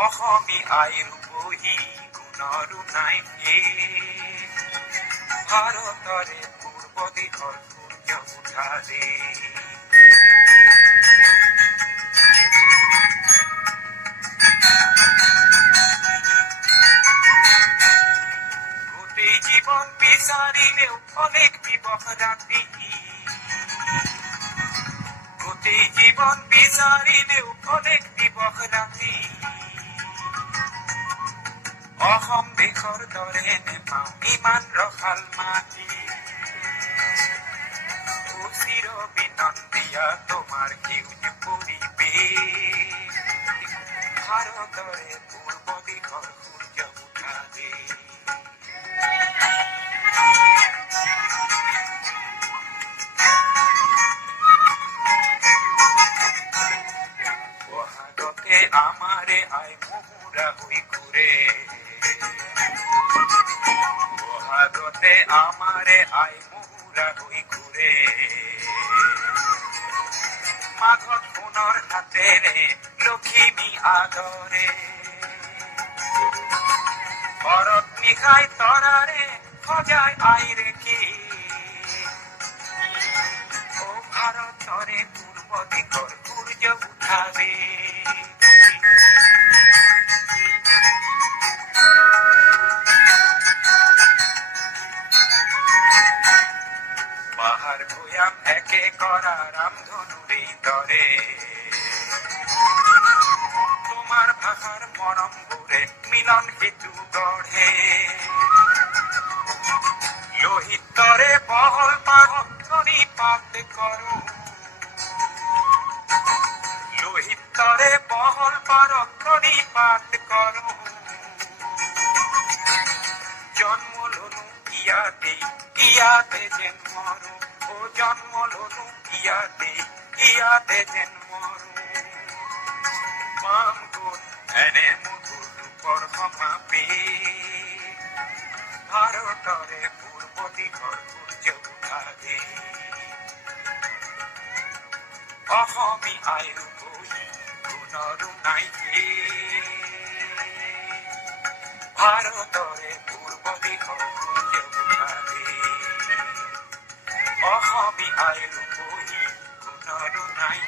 অসমী আইৰ বহি গুণৰো নাই ভাৰতৰে পূৰ্ব দিশৰ সূৰ্য উঠাৰে গোটেই জীৱন বিচাৰিলেও অনেক দিৱস ৰাতি গোটেই জীৱন বিচাৰিলেও অনেক দিৱস ৰাতি অসম দেশৰ দৰে নেপাওঁ ইমান ৰসাল মাটি চিৰ বিনন্দিয়া তোমাৰ সেউজ পৰিৱেশ ভাৰতৰে পূৰ্ব দিশৰ সূৰ্য উঠাৰে বহাগতে আমাৰে আই মহুৰা হৈ ঘূৰে বহাগতে আমাৰে আই মহুৰা হৈ ঘূৰে মাঘত সোণৰ হাতেৰে লখিমী আদৰে ঘৰত নিশাই তৰাৰে সজাই আইৰে কি ও ভাৰতৰে পূৰ্ব দিশৰ সূৰ্য উঠাবে পাহাৰ ভৈয়াম একে কৰা ৰামধনুৰে দৰে তোমাৰ ভাষাৰ মৰমবোৰে মিলন সেতু গঢ়ে লোহিত দৰে বহল পানী পাত কৰো লোহিত দৰে বহল পানী পাত কৰো জন্ম ললো ইয়াতে যেন মৰো ও জন্ম ললো ইয়াতে যেন মৰো পাম গুণ এনে মধুৰ ৰূপৰ সমাপে ভাৰতৰে পূৰ্ব দিশৰ সূৰ্য উঠাৰে অসমী আইৰ বহি গুণৰো নাই ভাৰতৰে পূৰ্ব দিশৰ সূৰ্য উঠাৰে অসমী আইৰ বহি গুণৰো নাই